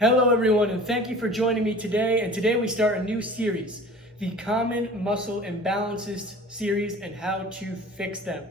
Hello everyone, and thank you for joining me today. And today we start a new series, the Common Muscle Imbalances series and how to fix them.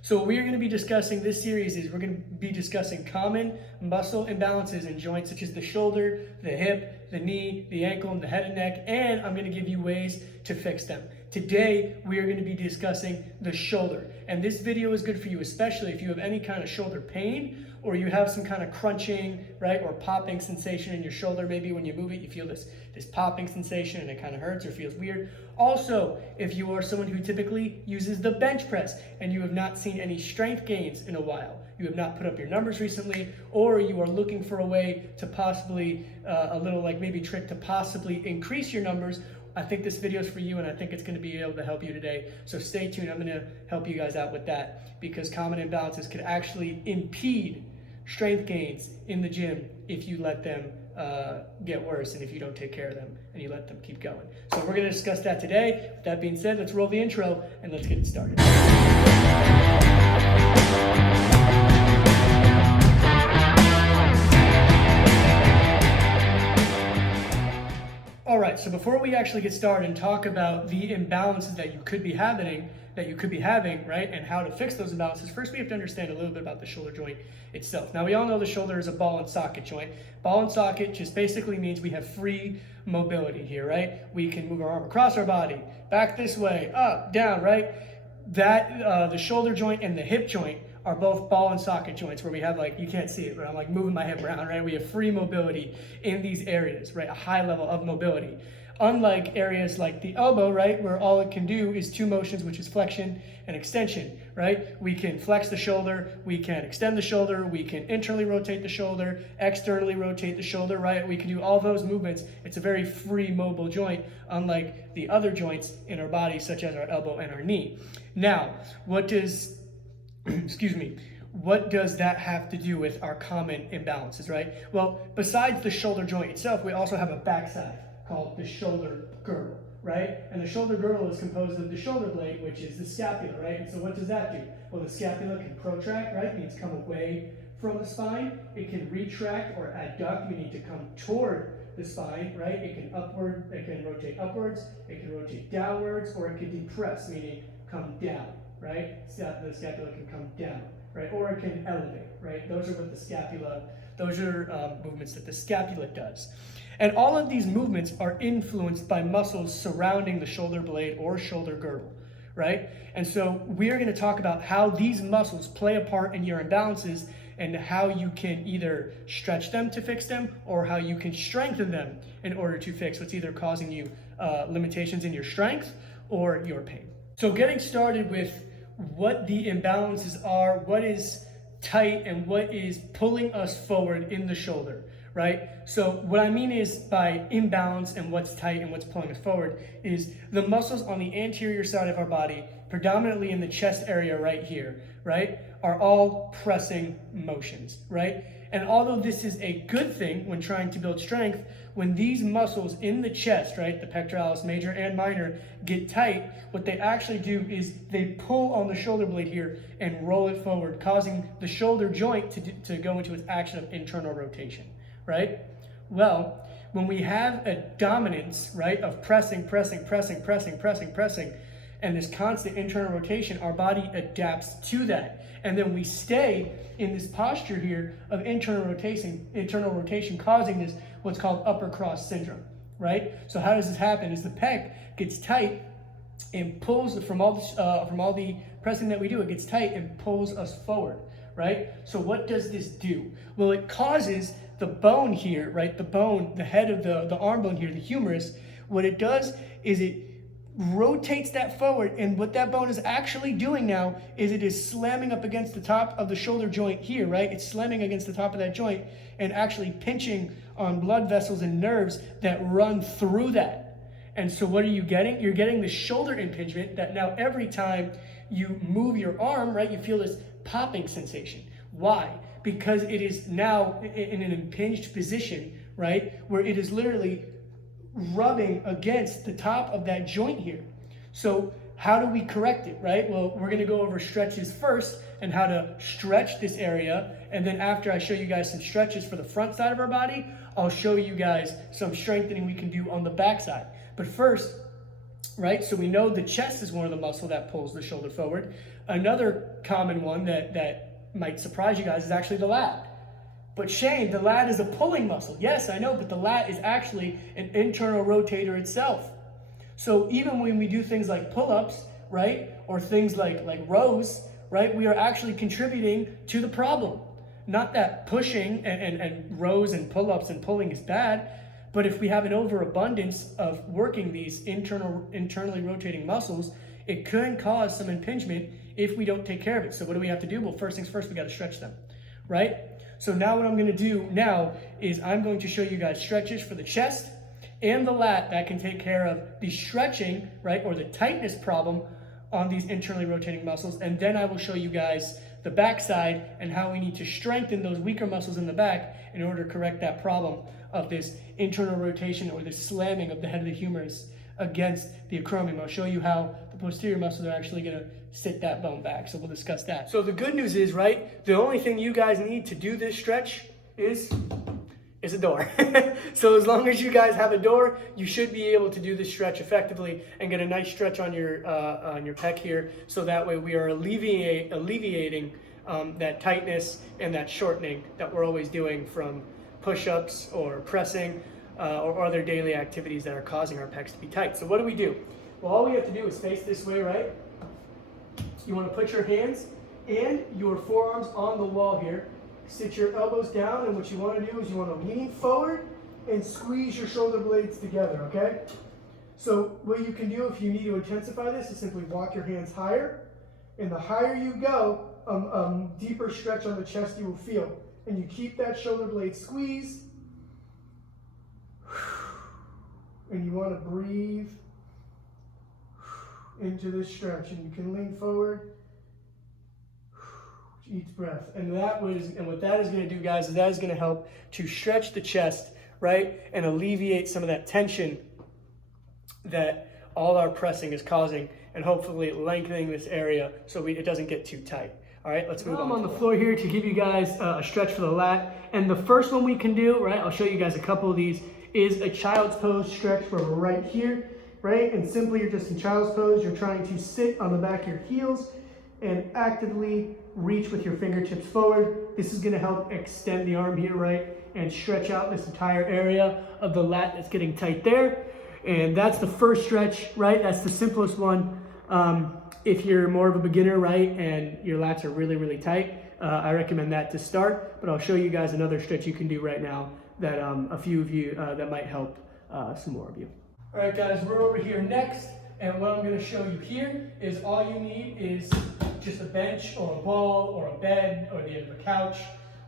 So what we're going to be discussing this series is we're going to be discussing common muscle imbalances in joints such as the shoulder, the hip, the knee, the ankle, and the head and neck, and I'm going to give you ways to fix them. Today, we are going to be discussing the shoulder. And this video is good for you, especially if you have any kind of shoulder pain or you have some kind of crunching, right, or popping sensation in your shoulder. Maybe when you move it, you feel this popping sensation and it kind of hurts or feels weird. Also, if you are someone who typically uses the bench press and you have not seen any strength gains in a while, you have not put up your numbers recently, or you are looking for a way to possibly, a little like maybe trick to possibly increase your numbers, I think this video is for you, and I think it's going to be able to help you today. So stay tuned. I'm going to help you guys out with that because common imbalances could actually impede strength gains in the gym if you let them get worse and if you don't take care of them and you let them keep going. So we're going to discuss that today. With that being said, let's roll the intro and let's get it started. All right, so before we actually get started and talk about the imbalances that you could be having, right, and how to fix those imbalances, first we have to understand a little bit about the shoulder joint itself. Now, we all know the shoulder is a ball and socket joint. Ball and socket just basically means we have free mobility here, right? We can move our arm across our body, back this way, up, down, right? That, the shoulder joint and the hip joint are both ball and socket joints where we have, like, you can't see it, but I'm like moving my hip around, right? We have free mobility in these areas, right? A high level of mobility. Unlike areas like the elbow, right, where all it can do is two motions, which is flexion and extension, right? We can flex the shoulder, we can extend the shoulder, we can internally rotate the shoulder, externally rotate the shoulder, right? We can do all those movements. It's a very free mobile joint, unlike the other joints in our body, such as our elbow and our knee. Now, what does what does that have to do with our common imbalances, right? Well, besides the shoulder joint itself, we also have a backside called the shoulder girdle, right? And the shoulder girdle is composed of the shoulder blade, which is the scapula, right? And so what does that do? Well, the scapula can protract, right? Means come away from the spine. It can retract or adduct, meaning to come toward the spine, right? It can rotate upwards, it can rotate downwards, or it can depress, meaning come down, right? The scapula can come down, right? Or it can elevate, right? Those are movements that the scapula does. And all of these movements are influenced by muscles surrounding the shoulder blade or shoulder girdle, right? And so we're going to talk about how these muscles play a part in your imbalances and how you can either stretch them to fix them or how you can strengthen them in order to fix what's either causing you limitations in your strength or your pain. So getting started with what the imbalances are, what is tight and what is pulling us forward in the shoulder, right? So what I mean is by imbalance and what's tight and what's pulling us forward is the muscles on the anterior side of our body, predominantly in the chest area right here, right, are all pressing motions, right? And although this is a good thing when trying to build strength, when these muscles in the chest, right, the pectoralis major and minor, get tight, what they actually do is they pull on the shoulder blade here and roll it forward, causing the shoulder joint to go into its action of internal rotation, right? Well, when we have a dominance, right, of pressing, and this constant internal rotation, our body adapts to that. And then we stay in this posture here of internal rotation causing this, what's called upper cross syndrome, right? So how does this happen? Is the pec gets tight and pulls from all the pressing that we do, it gets tight and pulls us forward, right? So what does this do? Well, it causes the bone here, right? The head of the arm bone here, the humerus, what it does is it rotates that forward, and what that bone is actually doing now is it is slamming up against the top of the shoulder joint here, right? It's slamming against the top of that joint and actually pinching on blood vessels and nerves that run through that. And so what are you getting? You're getting the shoulder impingement that now every time you move your arm, right, you feel this popping sensation. Why? Because it is now in an impinged position, right, where it is literally rubbing against the top of that joint here. So how do we correct it, right? Well, we're gonna go over stretches first and how to stretch this area. And then after I show you guys some stretches for the front side of our body, I'll show you guys some strengthening we can do on the back side. But first, right, so we know the chest is one of the muscles that pulls the shoulder forward. Another common one that might surprise you guys is actually the lat. But Shane, the lat is a pulling muscle. Yes, I know, but the lat is actually an internal rotator itself. So even when we do things like pull-ups, right, or things like rows, right, we are actually contributing to the problem. Not that pushing and rows and pull-ups and pulling is bad, but if we have an overabundance of working these internally rotating muscles, it can cause some impingement if we don't take care of it. So what do we have to do? Well, first things first, we got to stretch them, right? So now what I'm going to do now is I'm going to show you guys stretches for the chest and the lat that can take care of the stretching, right, or the tightness problem on these internally rotating muscles. And then I will show you guys the backside and how we need to strengthen those weaker muscles in the back in order to correct that problem of this internal rotation or this slamming of the head of the humerus against the acromion. I'll show you how the posterior muscles are actually going to sit that bone back. So we'll discuss that. So the good news is, right, the only thing you guys need to do this stretch is a door. So as long as you guys have a door, you should be able to do this stretch effectively and get a nice stretch on your pec here. So that way we are alleviating that tightness and that shortening that we're always doing from push-ups or pressing or other daily activities that are causing our pecs to be tight. So what do? Well, all we have to do is face this way, right? You want to put your hands and your forearms on the wall here. Sit your elbows down, and what you want to do is you want to lean forward and squeeze your shoulder blades together, okay? So what you can do if you need to intensify this is simply walk your hands higher, and the higher you go, deeper stretch on the chest you will feel. And you keep that shoulder blade squeezed, and you want to breathe into this stretch, and you can lean forward each breath. And what that is going to do, guys, is that is going to help to stretch the chest, right, and alleviate some of that tension that all our pressing is causing, and hopefully lengthening this area so it doesn't get too tight. All right, let's move on. I'm on the floor here to give you guys a stretch for the lat. And the first one we can do, right, I'll show you guys a couple of these, is a child's pose stretch where we're right here, right? And simply you're just in child's pose. You're trying to sit on the back of your heels and actively reach with your fingertips forward. This is going to help extend the arm here, right, and stretch out this entire area of the lat that's getting tight there. And that's the first stretch, right? That's the simplest one. If you're more of a beginner, right, and your lats are really, really tight, I recommend that to start. But I'll show you guys another stretch you can do right now that a few of you, that might help some more of you. All right, guys, we're over here next. And what I'm going to show you here is all you need is just a bench or a wall or a bed or the end of a couch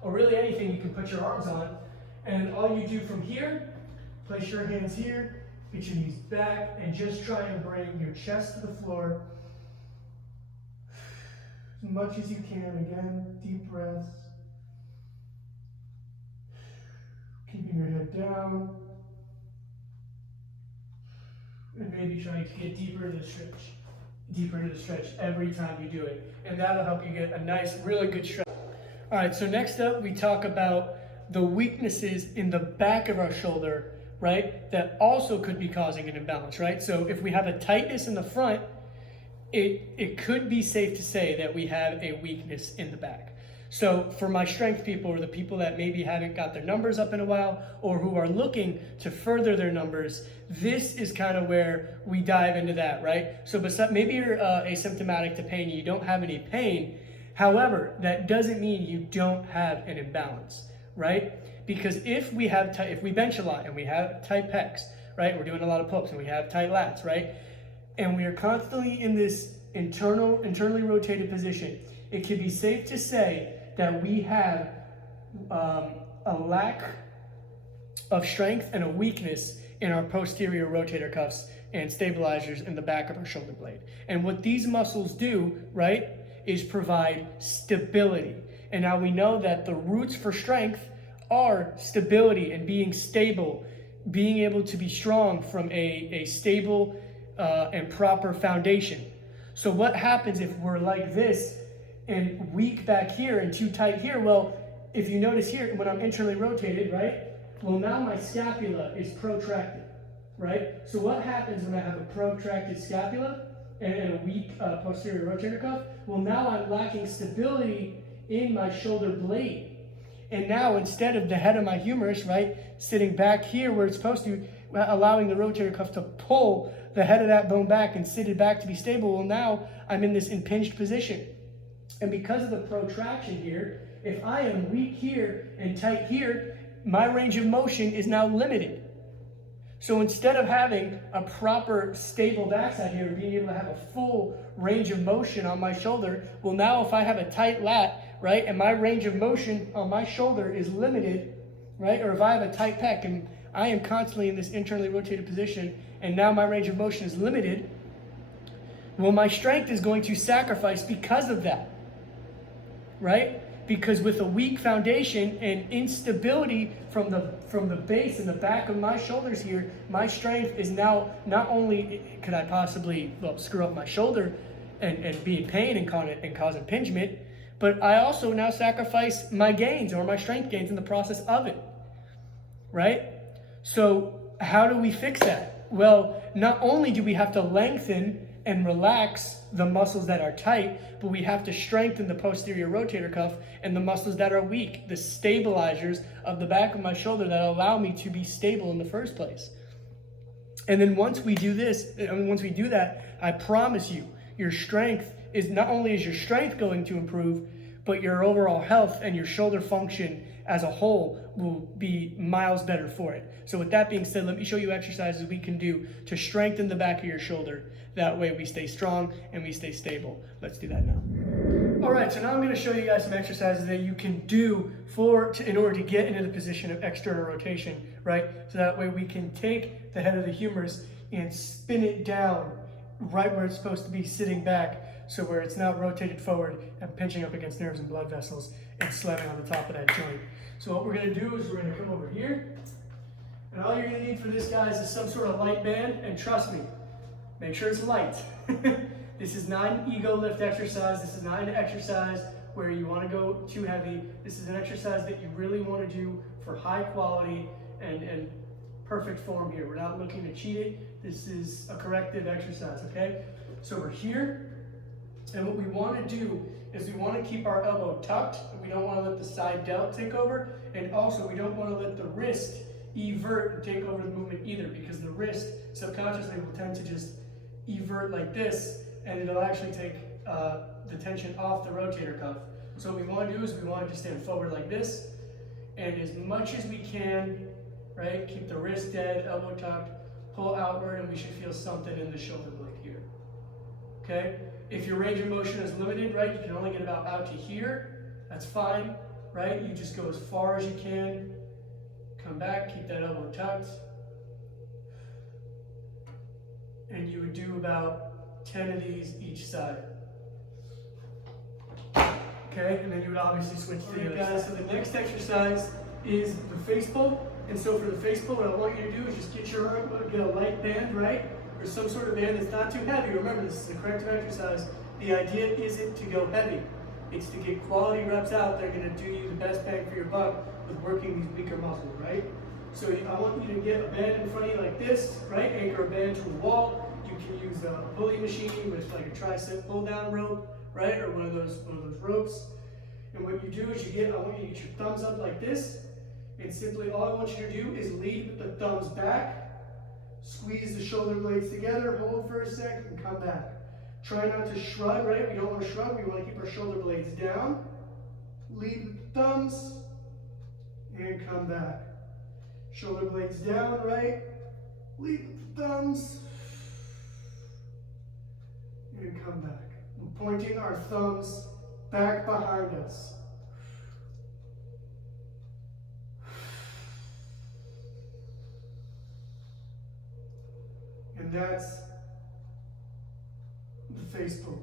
or really anything you can put your arms on. And all you do from here, place your hands here, get your knees back, and just try and bring your chest to the floor as much as you can. Again, deep breaths. Keeping your head down. And maybe trying to get deeper into the stretch every time you do it. And that'll help you get a nice, really good stretch. All right, so next up, we talk about the weaknesses in the back of our shoulder, right, that also could be causing an imbalance, right? So if we have a tightness in the front, it could be safe to say that we have a weakness in the back. So for my strength people, or the people that maybe haven't got their numbers up in a while, or who are looking to further their numbers, this is kind of where we dive into that, right? So maybe you're asymptomatic to pain, you don't have any pain. However, that doesn't mean you don't have an imbalance, right? Because if we bench a lot and we have tight pecs, right? We're doing a lot of pull-ups and we have tight lats, right? And we are constantly in this internally rotated position, it can be safe to say that we have a lack of strength and a weakness in our posterior rotator cuffs and stabilizers in the back of our shoulder blade. And what these muscles do, right, is provide stability. And now we know that the roots for strength are stability and being stable, being able to be strong from a stable and proper foundation, So what happens if we're like this and weak back here and too tight here? Well, if you notice here, when I'm internally rotated, right? Well, now my scapula is protracted, right? So what happens when I have a protracted scapula and a weak posterior rotator cuff? Well, now I'm lacking stability in my shoulder blade. And now instead of the head of my humerus, right, sitting back here where it's supposed to, allowing the rotator cuff to pull the head of that bone back and sit it back to be stable, well, now I'm in this impinged position. And because of the protraction here, if I am weak here and tight here, my range of motion is now limited. So instead of having a proper stable backside here, being able to have a full range of motion on my shoulder, well, now if I have a tight lat, right, and my range of motion on my shoulder is limited, right, or if I have a tight pec and I am constantly in this internally rotated position and now my range of motion is limited, well, my strength is going to sacrifice because of that, right? Because with a weak foundation and instability from the base and the back of my shoulders here, my strength is now, not only could I possibly screw up my shoulder and be in pain and cause impingement, but I also now sacrifice my gains or my strength gains in the process of it, right? So how do we fix that? Well, not only do we have to lengthen and relax the muscles that are tight, but we have to strengthen the posterior rotator cuff and the muscles that are weak, the stabilizers of the back of my shoulder that allow me to be stable in the first place. And then once we do that, I promise you, your strength is not only is your strength going to improve, but your overall health and your shoulder function as a whole will be miles better for it. So with that being said, let me show you exercises we can do to strengthen the back of your shoulder. That way we stay strong and we stay stable. Let's do that now. All right, so now I'm going to show you guys some exercises that you can do in order to get into the position of external rotation, right? So that way we can take the head of the humerus and spin it down right where it's supposed to be, sitting back, so where it's now rotated forward and pinching up against nerves and blood vessels and slamming on the top of that joint. So what we're going to do is we're going to come over here, and all you're going to need for this, guys, is some sort of light band, and trust me, make sure it's light. This is not an ego lift exercise. This is not an exercise where you want to go too heavy. This is an exercise that you really want to do for high quality and perfect form here. We're not looking to cheat it. This is a corrective exercise, okay? So we're here, and what we want to do is we want to keep our elbow tucked. We don't want to let the side delt take over, and also we don't want to let the wrist evert and take over the movement either, because the wrist subconsciously will tend to just evert like this, and it'll actually take the tension off the rotator cuff. So what we want to do is we want to just stand forward like this, and as much as we can, right, keep the wrist dead, elbow tucked, pull outward, and we should feel something in the shoulder blade here, okay? If your range of motion is limited, right, you can only get about out to here, that's fine, right? You just go as far as you can, come back, keep that elbow tucked, and you would do about 10 of these each side. Okay, and then you would obviously switch to the other side. So the next exercise is the face pull. And so for the face pull, what I want you to do is just get a light band, right? Or some sort of band that's not too heavy. Remember, this is a corrective exercise. The idea isn't to go heavy. It's to get quality reps out that are going to do you the best bang for your buck with working these weaker muscles, right? So I want you to get a band in front of you like this, right? Anchor a band to a wall. You can use a pulley machine with like a tricep pull down rope, right? Or one of those ropes. And what you do is I want you to get your thumbs up like this. And simply all I want you to do is lead with the thumbs back. Squeeze the shoulder blades together, hold for a second, and come back. Try not to shrug, right? We don't want to shrug. We want to keep our shoulder blades down. Lead with the thumbs, and come back. Shoulder blades down, right? Lead with the thumbs, and come back. And pointing our thumbs back behind us. And that's the face pull.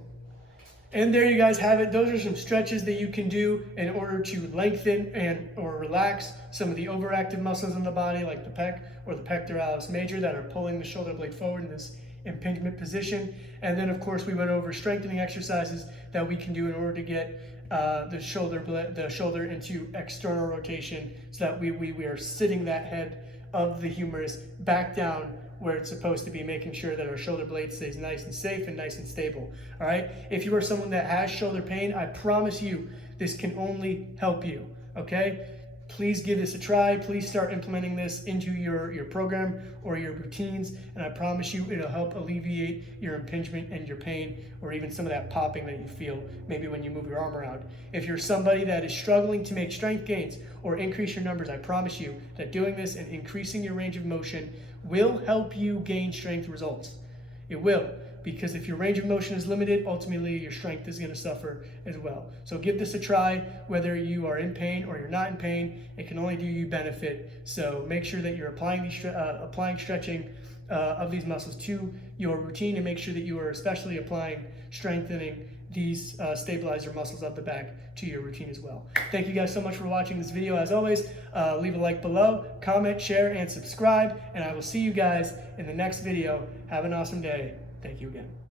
And there you guys have it. Those are some stretches that you can do in order to lengthen or relax some of the overactive muscles in the body, like the pec or the pectoralis major, that are pulling the shoulder blade forward in this impingement position. And then of course we went over strengthening exercises that we can do in order to get the shoulder into external rotation, so that we are sitting that head of the humerus back down where it's supposed to be, making sure that our shoulder blade stays nice and safe and nice and stable. All right, if you are someone that has shoulder pain, I promise you this can only help you. Okay, please give this a try. Please start implementing this into your program or your routines, and I promise you it'll help alleviate your impingement and your pain, or even some of that popping that you feel maybe when you move your arm around. If you're somebody that is struggling to make strength gains or increase your numbers, I promise you that doing this and increasing your range of motion will help you gain strength results. It will, because if your range of motion is limited, ultimately your strength is going to suffer as well. So give this a try, whether you are in pain or you're not in pain. It can only do you benefit. So make sure that you're applying stretching of these muscles to your routine, and make sure that you are especially applying strengthening these stabilizer muscles of the back to your routine as well. Thank you guys so much for watching this video. As always, leave a like below, comment, share, and subscribe, and I will see you guys in the next video. Have an awesome day. Thank you again.